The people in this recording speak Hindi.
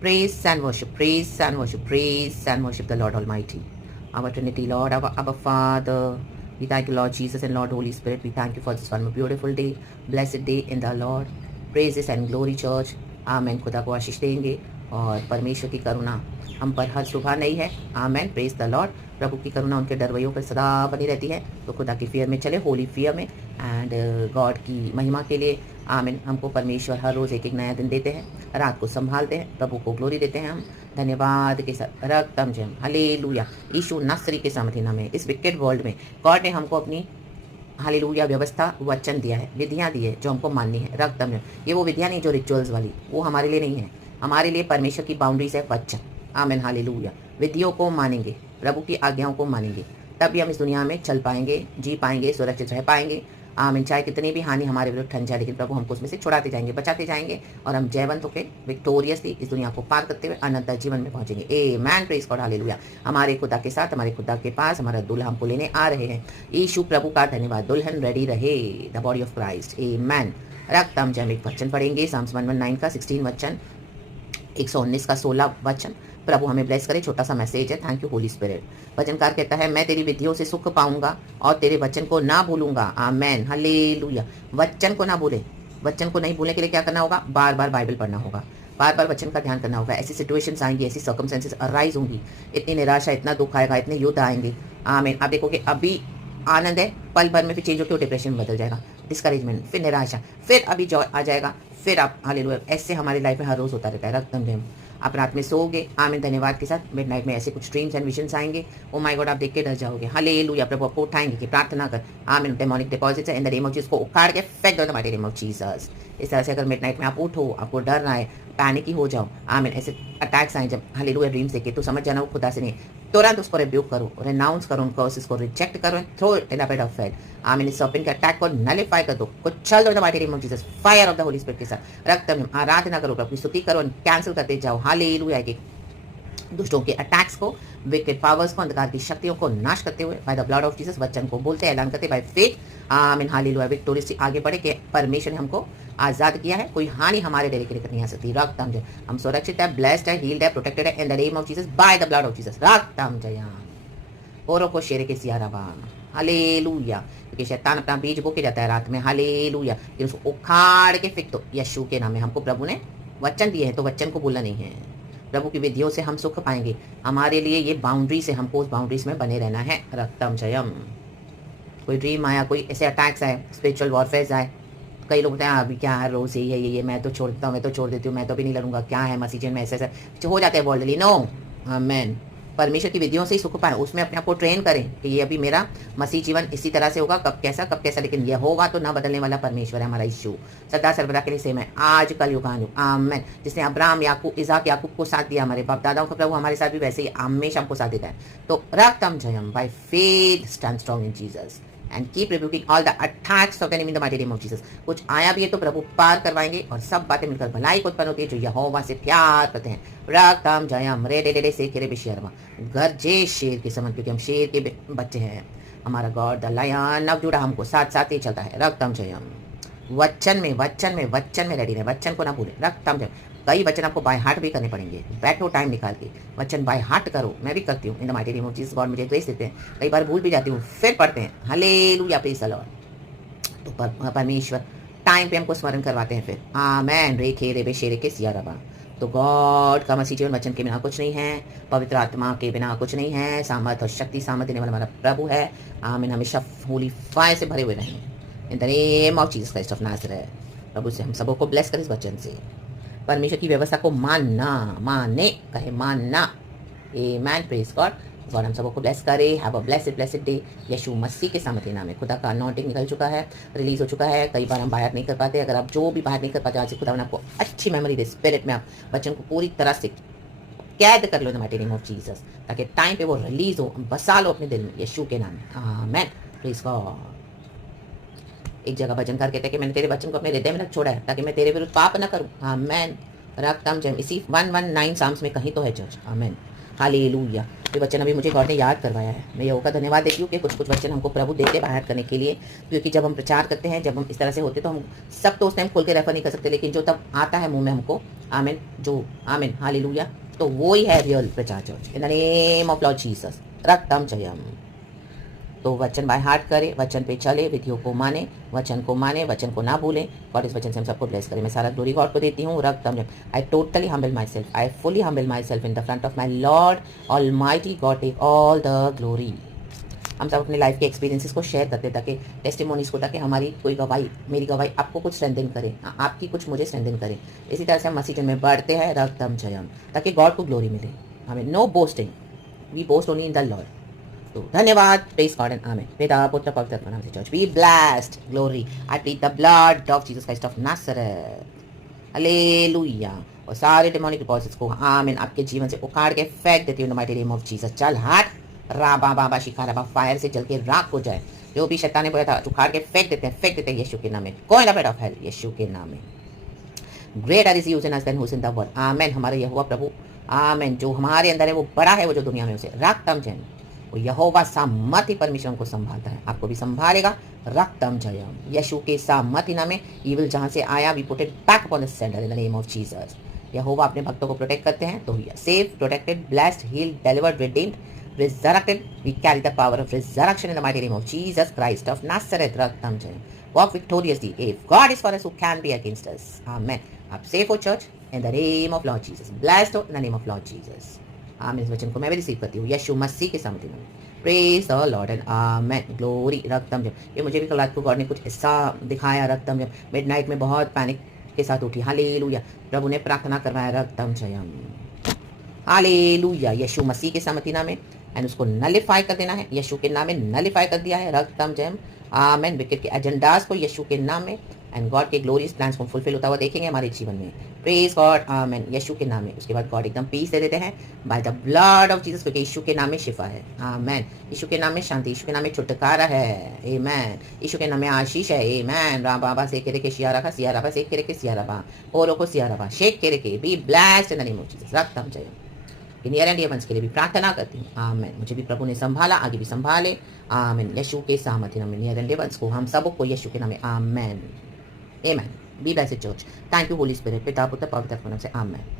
Praise and worship, praise and worship, praise and worship the Lord Almighty. Our Trinity, Lord, our Father. We thank you, Lord Jesus and Lord Holy Spirit. We thank you for this one beautiful day, blessed day in the Lord. Praises and glory, church. आमेन। खुदा को आशीष देंगे और परमेश्वर की करुणा हम पर हर सुबह नहीं है। आमेन। Praise the Lord. प्रभु की करुणा उनके डरवैयों पर सदा बनी रहती है। तो खुदा की फियर में चले, होली फियर में, एंड गॉड की महिमा के लिए। आमीन। हमको परमेश्वर हर रोज़ एक एक नया दिन देते हैं, रात को संभालते हैं, प्रभु को ग्लोरी देते हैं। हम धन्यवाद के साथ रक्तम जय हालेलुया यीशु नासरी के सामर्थ्य नाम में इस विकेट वर्ल्ड में गॉड ने हमको अपनी हालेलुया व्यवस्था वचन दिया है, विधियां दी है जो हमको माननी है। रक्तम ये वो विधियां नहीं जो रिचुअल्स वाली, वो हमारे लिए नहीं है। हमारे लिए परमेश्वर की बाउंड्रीज है वचन। आमीन हालेलुया। विधियों को मानेंगे, प्रभु की आज्ञाओं को मानेंगे, तभी हम इस दुनिया में चल पाएंगे, जी पाएंगे, सुरक्षित रह पाएंगे। आमीन। चाहे कितनी भी हानि हमारे विरुद्ध ठन जाए, लेकिन प्रभु हमको उसमें से छुड़ाते जाएंगे, बचाते जाएंगे, और हम जयवंत होकर विक्टोरियसली इस दुनिया को पार करते हुए अनंत जीवन में पहुंचेंगे। आमेन। Praise God hallelujah. हमारे खुदा के साथ, हमारे खुदा के पास हमारा दुल्हा हमको लेने आ रहे हैं। यीशु प्रभु का धन्यवाद। दुल्हन रेडी रहे, द बॉडी ऑफ क्राइस्ट। आमेन। रक्तम जय एक वचन पढ़ेंगे, साम्स 119 का 16 वचन, 119 का 16 वचन। प्रभु हमें ब्लेस करे। छोटा सा मैसेज है। Thank you Holy Spirit. वचनकार कहता है, मैं तेरी विधियों से सुख पाऊंगा और तेरे वचन को ना भूलूंगा। Amen hallelujah. वचन को ना भूले। वचन को नहीं भूलने के लिए क्या करना होगा? बार बार बाइबल पढ़ना होगा, बार बार वचन का ध्यान करना होगा। ऐसी सिचुएशंस आएंगी, ऐसी सर्कमस्टेंसेस अराइज होंगी, इतनी निराशा, इतना दुख आएगा, इतने युद्ध आएंगे। आमीन। आप देखोगे अभी आनंद है, पल भर में फिर चेंज होकर डिप्रेशन में बदल जाएगा, डिस्करेजमेंट, फिर निराशा, फिर अभी जॉय आ जाएगा, फिर आप हालेलुया। ऐसे हमारी लाइफ में हर रोज होता रहता है। रक्तम जय। आप रात में सोओगे, आमीन, धन्यवाद के साथ, मिडनाइट में ऐसे कुछ ड्रीम्स एंड विजन्स आएंगे। ओ माय गॉड, आप देख के डर जाओगे। हालेलुया। प्रभु आपको उठाएंगे कि प्रार्थना कर। आमीन। Demonic deposits in the name of Jesus को उखाड़ के फेंक दो इन the mighty name of Jesus. इस तरह से अगर मिडनाइट में आप उठो, आपको डर रहा है, पैनिक ही हो जाओ, आमीन, ऐसे अटैक्स आए जब हालेलुया ड्रीम्स देखे, तो समझ जाना वो खुदा से नहीं। तुरंत उसको रिब्यूक करो, रेनाउंस करो, उन कर्सेस को रिजेक्ट करो, throw it in the pit of hell. आमीन। इस सर्पेंट के अटैक को नलिफाई कर दो, कुछ चल दो इन the mighty name of Jesus. Fire of the Holi spirit के साथ रक्त में आराधना करो, अपनी स्तुति करो, कैंसिल करते जाओ। हालेलुया। के दुष्टों के अटैक्स को, विकेड पावर्स को, अंधकार की शक्तियों को नाश करते हुए bye the blood of Jesus, वचन को बोलते, ऐलान करते बाय फेथ। आमीन हालेलुया। विक्टोरियसली आगे बढ़े कि परमेश्वर ने हमको आजाद किया है, कोई हानि हमारे डेरे के लिए नहीं आ सकती। रक्तम जय। हम सुरक्षित है, ब्लेस्ड है, हील्ड है, प्रोटेक्टेड है in the name of Jesus, by the blood of Jesus. रक्तम जय। औरों को शेरे के सियाराबा। हालेलुया। क्योंकि शैतान अपना बीज बो के जाता है रात में। हालेलुया। फिर उसको उखाड़ के फेंक दो यीशु के नाम में। हमको प्रभु ने वचन दिए हैं, तो वचन को भूलना नहीं है। प्रभु की विधियों से हम सुख पाएंगे। हमारे लिए ये बाउंड्री से, हमको उस बाउंड्रीज में बने रहना है। रक्तम जयम। कोई ड्रीम आया, कोई ऐसे अटैक्स आए, स्पिरिचुअल वॉरफेयर आए, कई लोग बोलते हैं अभी क्या है, रोज ये मैं तो छोड़ देता हूँ, मैं तो छोड़ देती हूँ, मैं तो भी नहीं लड़ूंगा, क्या है मसीजन में, ऐसे हो जाते हैं वर्ल्डली। नो आमेन। परमेश्वर की विधियों से ही सुख पाए, उसमें अपने आप को ट्रेन करें कि ये अभी मेरा मसीह जीवन इसी तरह से होगा, कब कैसा, लेकिन ये होगा तो ना बदलने वाला परमेश्वर है हमारा यीशु, सदा सर्वदा के लिए सेम है, आज कल युगानुयुग। आमेन। जिसने अब्राहम, याकूब, इसाक, याकूब को साथ दिया, हमारे बाप दादाओं का प्रभु हमारे साथ भी वैसे ही हमेशा हमको साथ देता है। तो रक्तम जयम। By faith stand strong in Jesus and keep rebuking all the attacks of enemy in the mighty name of Jesus. कुछ आया भी है तो प्रभु पार करवाएंगे, और सब बातें मिलकर भलाई को उत्पन्न होती है जो यहोवा से प्यार करते हैं। रक्तम जयम। रे डे डे से केरे बिशर्मा। गरजे शेर के समान, क्योंकि हम शेर के बच्चे हैं। हमारा गॉड द लायन ऑफ जुड़ा हमको साथ साथ ही चलता है। रक्तम जयम। वचन में रेडी रहे, वचन को ना भूले। रक्तम जयम। कई वचन आपको बाय हार्ट भी करने पड़ेंगे। बैठो टाइम निकाल के, वचन बाय हार्ट करो। मैं भी करती हूँ इन the mighty name of Jesus. God मुझे ग्रेस देते हैं, कई बार भूल भी जाती हूँ, फिर पढ़ते हैं। हालेलुया। Praise the Lord. तो परमेश्वर टाइम पे हमको स्मरण करवाते हैं फिर। आमेन। रे खे रे बे शेरे के सियाराबा। तो गॉड का मसीह जीवन वचन के बिना कुछ नहीं है, पवित्र आत्मा के बिना कुछ नहीं है। सामर्थ और शक्ति, सामर्थ देने वाला हमारा प्रभु है। आमीन। हमेशा होली फायर से भरे हुए रहें in the name of Jesus Christ of Nazareth. प्रभु से हम सबों को ब्लेस करें इस वचन से। परमेश्वर की व्यवस्था को माने कहे मानना। आमेन। Praise God. गॉड हम सबको ब्लेस करे। Have a blessed day. यीशु मसीह के सामर्थ्य नाम में खुदा का अनॉइंटिंग निकल चुका है, रिलीज हो चुका है। कई बार हम बाहर नहीं कर पाते, अगर आप जो भी बाहर नहीं कर पाते, आज खुदा ने आपको अच्छी मेमोरी दे, स्पिरिट में आप बच्चों को पूरी तरह से कैद कर लो in the mighty name of Jesus, ताकि टाइम पे वो रिलीज हो, बसा लो अपने दिल में यीशु के नाम में। आमेन। Praise God. एक जगह भजनकार कहते हैं कि मैंने तेरे वचन को अपने हृदय में रख छोड़ा है, ताकि मैं तेरे विरुद्ध पाप न करूं। आमेन। रक्तम जय। इसी 119 साम्स में कहीं तो है चर्च। आमेन। हालेलुया। ये वचन अभी मुझे गॉड ने याद करवाया है। मैं यहोवा का धन्यवाद देती हूँ कि कुछ कुछ वचन हमको प्रभु देते बाहर करने के लिए, क्योंकि जब हम प्रचार करते हैं, जब हम इस तरह से होते, तो हम सब तो उस टाइम खोल के रेफर नहीं कर सकते, लेकिन जो तब आता है मुंह में हमको, आमीन, जो आमीन, हालेलुया, तो वो ही है रियल प्रचार church. In the name of Lord Jesus, रक्तम जयम। तो वचन बाय हार्ट करें, वचन पे चले, विधियों को माने, वचन को माने, वचन को ना भूलें। गॉड इस वचन से हम सबको ब्लेस करें। मैं सारा ग्लोरी गॉड को देती हूँ। रक्तम जयम। I totally humble myself, I fully humble myself in the front of my Lord almighty God, take all the glory. हम सब अपने लाइफ के एक्सपीरियंसेस को शेयर करते ताकि टेस्टिमोनीज को, ताकि हमारी कोई गवाही, मेरी गवाही आपको कुछ स्ट्रेंथन करे, आपकी कुछ मुझे स्ट्रेंथन करे। इसी तरह से हम मसीह में बढ़ते हैं, रक्तम जयम, ताकि गॉड को ग्लोरी मिले। हमें no boasting, we boast only in the Lord. तो धन्यवाद, प्रेज गॉड एंड आमेन। पिता पुत्र पवित्र आत्मा नाम से church be blessed, glory. I plead the blood of Jesus Christ of Nazareth, hallelujah. और सारे डेमोनिक रिपोर्ट्स को आमीन आपके जीवन से उखाड़ के फेंक देती हूँ इन the mighty name of Jesus. चल हट, राबा बाबा शिखाराबा, फायर से जल के राख हो जाए। जो भी शैतान ने बोला था उखाड़ के फेंक देते हैं यीशु के नाम में। Go in the pit of hell, यीशु के नाम में। Greater is use in us then who is in the world, amen. हमारे यहोवा प्रभु, आमीन, जो हमारे अंदर है वो बड़ा है, वो जो दुनिया में उसे रक्तम जयम। वो यहोवा सामर्थ्य परमेश्वर को संभालता है, आपको भी संभालेगा। रक्तम जयम, यीशु के सामर्थ्य नाम में। ईविल जहां से आया, we put it back upon the sender in the name of Jesus. यहोवा अपने भक्तों को प्रोटेक्ट करते हैं, तो he save, protected, blessed, healed, delivered, redeemed, resurrected. We carry the power of resurrection in the mighty name of Jesus Christ of Nazareth. Raktam Jayam. Walk victoriously. If God is for us, who can be against us? Amen. आप safe हो church, in the name of Lord Jesus. Blessed हो in the name of Lord Jesus. आमीन। इस वचन को मैं भी रिसीव करती हूँ यीशु मसीह के सामर्थ्य में। Praise the Lord and amen, glory. रक्तम जयम। ये मुझे भी कल रात को गॉड ने कुछ ऐसा दिखाया, रक्तम जयम। मिडनाइट में बहुत पैनिक के साथ उठी, हालेलुया। प्रभु ने प्रार्थना करवाया, रक्तम जयम, हालेलुया, यीशु मसीह के सामर्थ्य नाम में। एंड उसको नलिफाई कर देना है, यीशु के नाम में नलिफाई कर दिया है, रक्तम जयम, आमेन। विकेट के एजेंडास को यीशु के नाम में, एंड गॉड के ग्लोरियस प्लान्स को फुलफिल होता हुआ देखेंगे हमारे जीवन में। प्रेज गॉड, आमेन, यीशु के नाम में। उसके बाद गॉड एकदम पीस दे देते हैं bye the blood of Jesus, क्योंकि यीशु के नाम में शिफा है, आमेन। यीशु के नाम में शांति, यीशु के नाम में छुटकारा है, आमेन। यीशु के नाम में आशीष है, आमेन। राम बाबा से के रेके सिया रखा, सिया रबा से के रेके सिया रबा, ओरो को सिया रबा, शेख के रेके, be blessed in the name of Jesus. रक्तम जयम। नियर एंड वंश के लिए भी प्रार्थना करती हूँ, आमेन। मुझे भी प्रभु ने संभाला, आगे भी संभाले, आमेन। यीशु के सामर्थ्य नाम में नियर एंड वंश को, हम सबको यीशु के नाम में, amen, amen. Be blessed church. Thank you Holy Spirit, पिता पुत्र पवित्र आत्मा नाम से, आमेन।